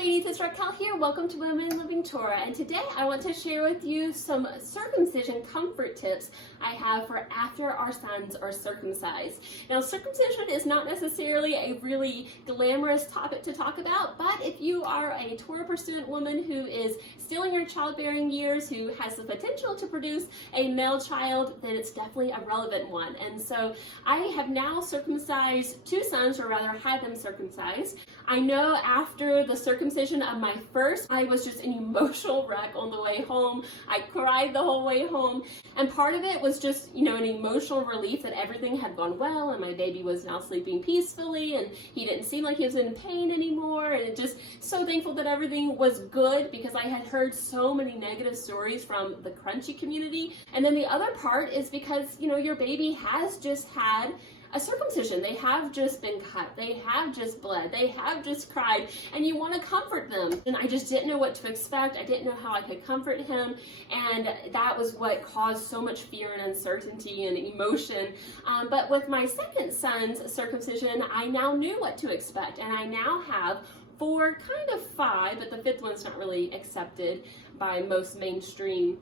ladies, it's Raquel here. Welcome to Women Living Torah, and today I want to share with you some circumcision comfort tips I have for after our sons are circumcised. Now, circumcision is not necessarily a really glamorous topic to talk about, but if you are a Torah pursuant woman who is still in your childbearing years, who has the potential to produce a male child, then it's definitely a relevant one. And so I have now circumcised two sons, or rather had them circumcised. I know after the circumcision of my first, I was just an emotional wreck on the way home. I cried the whole way home. And part of it was just, an emotional relief that everything had gone well and my baby was now sleeping peacefully and he didn't seem like he was in pain anymore. And just so thankful that everything was good because I had heard so many negative stories from the crunchy community. And then the other part is because, your baby has just had a circumcision. They have just been cut. They have just bled. They have just cried, and you want to comfort them. And I just didn't know what to expect. I didn't know how I could comfort him, and that was what caused so much fear and uncertainty and emotion. But with my second son's circumcision, I now knew what to expect, and I now have 4, kind of 5, but the 5th one's not really accepted by most mainstream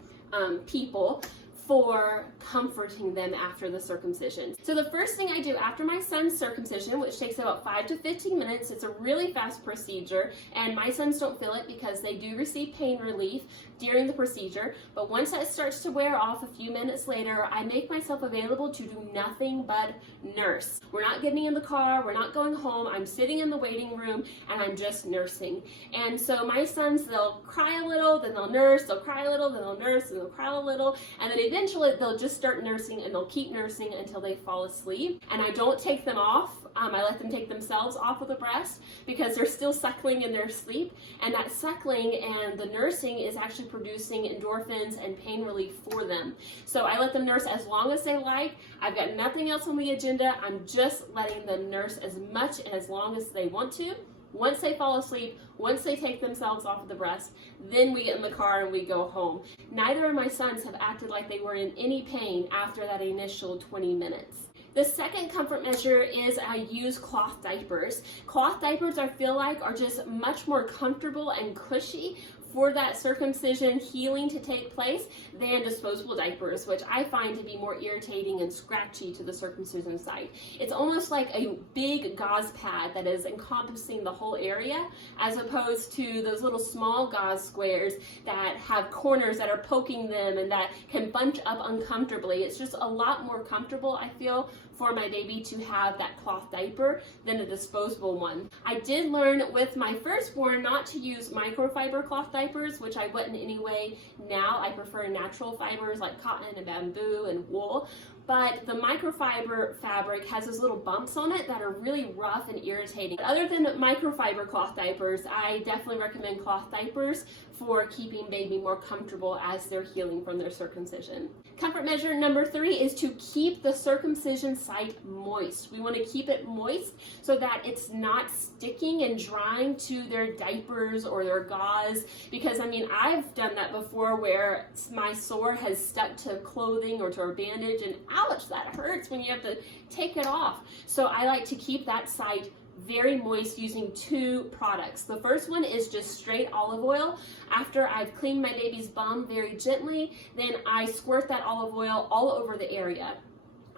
people, for comforting them after the circumcision. So the first thing I do after my son's circumcision, which takes about 5 to 15 minutes, it's a really fast procedure, and my sons don't feel it because they do receive pain relief during the procedure, but once that starts to wear off a few minutes later, I make myself available to do nothing but nurse. We're not getting in the car, we're not going home, I'm sitting in the waiting room, and I'm just nursing. And so my sons, they'll cry a little, then they'll nurse, they'll cry a little, then they'll nurse, and they'll cry a little, and then eventually they'll just start nursing, and they'll keep nursing until they fall asleep. And I don't take them off. I let them take themselves off of the breast because they're still suckling in their sleep, and that suckling and the nursing is actually producing endorphins and pain relief for them. So I let them nurse as long as they like. I've got nothing else on the agenda. I'm just letting them nurse as much and as long as they want to. Once they fall asleep, once they take themselves off of the breast, then we get in the car and we go home. Neither of my sons have acted like they were in any pain after that initial 20 minutes. The second comfort measure is I use cloth diapers. Cloth diapers, I feel like, are just much more comfortable and cushy for that circumcision healing to take place than disposable diapers, which I find to be more irritating and scratchy to the circumcision site. It's almost like a big gauze pad that is encompassing the whole area, as opposed to those little small gauze squares that have corners that are poking them and that can bunch up uncomfortably. It's just a lot more comfortable, I feel, for my baby to have that cloth diaper than a disposable one. I did learn with my firstborn not to use microfiber cloth diapers, which I wouldn't anyway. Now I prefer natural fibers like cotton and bamboo and wool. But the microfiber fabric has those little bumps on it that are really rough and irritating. But other than microfiber cloth diapers, I definitely recommend cloth diapers for keeping baby more comfortable as they're healing from their circumcision. Comfort measure number 3 is to keep the circumcision site moist. We want to keep it moist so that it's not sticking and drying to their diapers or their gauze, because I've done that before where my sore has stuck to clothing or to a bandage, and ouch, that hurts when you have to take it off. So I like to keep that site very moist using 2 products. The first one is just straight olive oil. After I've cleaned my baby's bum very gently, then I squirt that olive oil all over the area.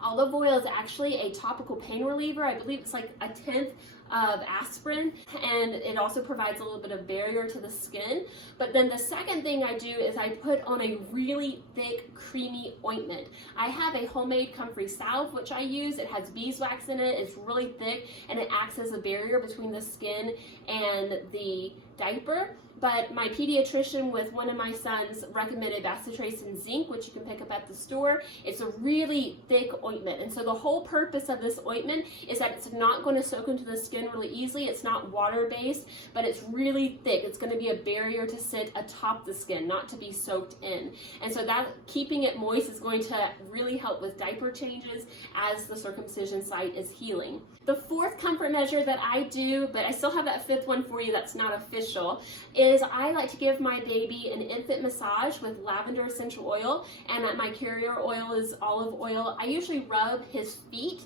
Olive oil is actually a topical pain reliever. I believe it's like 1/10 of aspirin, and it also provides a little bit of barrier to the skin. But then the second thing I do is I put on a really thick, creamy ointment. I have a homemade comfrey salve, which I use. It has beeswax in it. It's really thick, and it acts as a barrier between the skin and the diaper. But my pediatrician with one of my sons recommended bacitracin zinc, which you can pick up at the store. It's a really thick ointment. And so the whole purpose of this ointment is that it's not going to soak into the skin really easily. It's not water-based, but it's really thick. It's going to be a barrier to sit atop the skin, not to be soaked in. And so that keeping it moist is going to really help with diaper changes as the circumcision site is healing. The fourth comfort measure that I do, but I still have that fifth one for you that's not official, is I like to give my baby an infant massage with lavender essential oil, and my carrier oil is olive oil. I usually rub his feet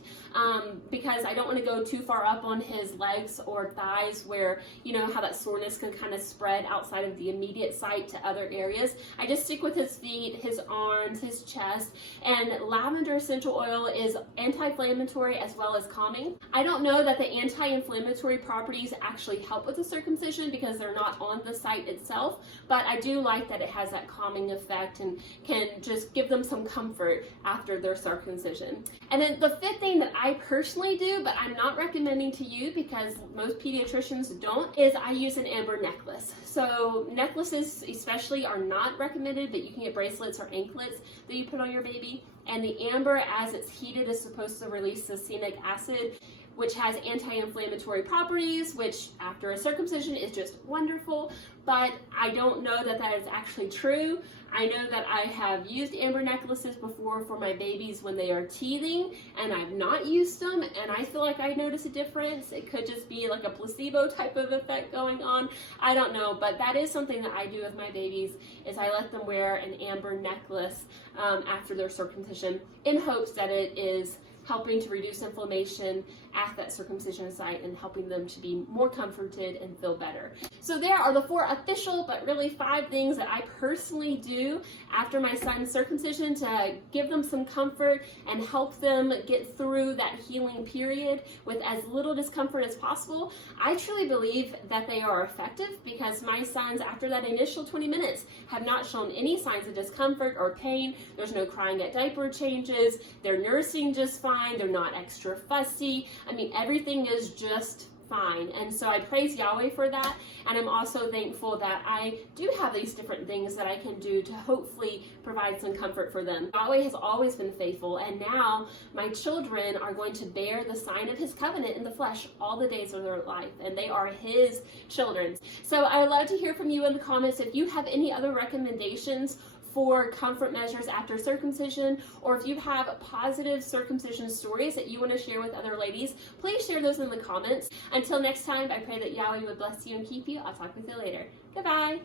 because I don't want to go too far up on his legs or thighs where, you know, how that soreness can kind of spread outside of the immediate site to other areas. I just stick with his feet, his arms, his chest, and lavender essential oil is anti-inflammatory as well as calming. I don't know that the anti-inflammatory properties actually help with the circumcision because they're not on the site itself, but I do like that it has that calming effect and can just give them some comfort after their circumcision. And then the fifth thing that I personally do, but I'm not recommending to you because most pediatricians don't, is I use an amber necklace. So necklaces especially are not recommended, but you can get bracelets or anklets that you put on your baby. And the amber, as it's heated, is supposed to release succinic acid, which has anti-inflammatory properties, which after a circumcision is just wonderful. But I don't know that that is actually true. I know that I have used amber necklaces before for my babies when they are teething, and I've not used them, and I feel like I notice a difference. It could just be like a placebo type of effect going on. I don't know, but that is something that I do with my babies, is I let them wear an amber necklace after their circumcision in hopes that it is helping to reduce inflammation at that circumcision site and helping them to be more comforted and feel better. So there are the 4 official, but really 5 things that I personally do after my son's circumcision to give them some comfort and help them get through that healing period with as little discomfort as possible. I truly believe that they are effective because my sons, after that initial 20 minutes, have not shown any signs of discomfort or pain. There's no crying at diaper changes. They're nursing just fine. They're not extra fussy. I mean, everything is just fine. And so I praise Yahweh for that. And I'm also thankful that I do have these different things that I can do to hopefully provide some comfort for them. Yahweh has always been faithful, and now my children are going to bear the sign of his covenant in the flesh all the days of their life, and they are his children. So I would love to hear from you in the comments if you have any other recommendations for comfort measures after circumcision, or if you have positive circumcision stories that you want to share with other ladies, please share those in the comments. Until next time, I pray that Yahweh would bless you and keep you. I'll talk with you later. Goodbye.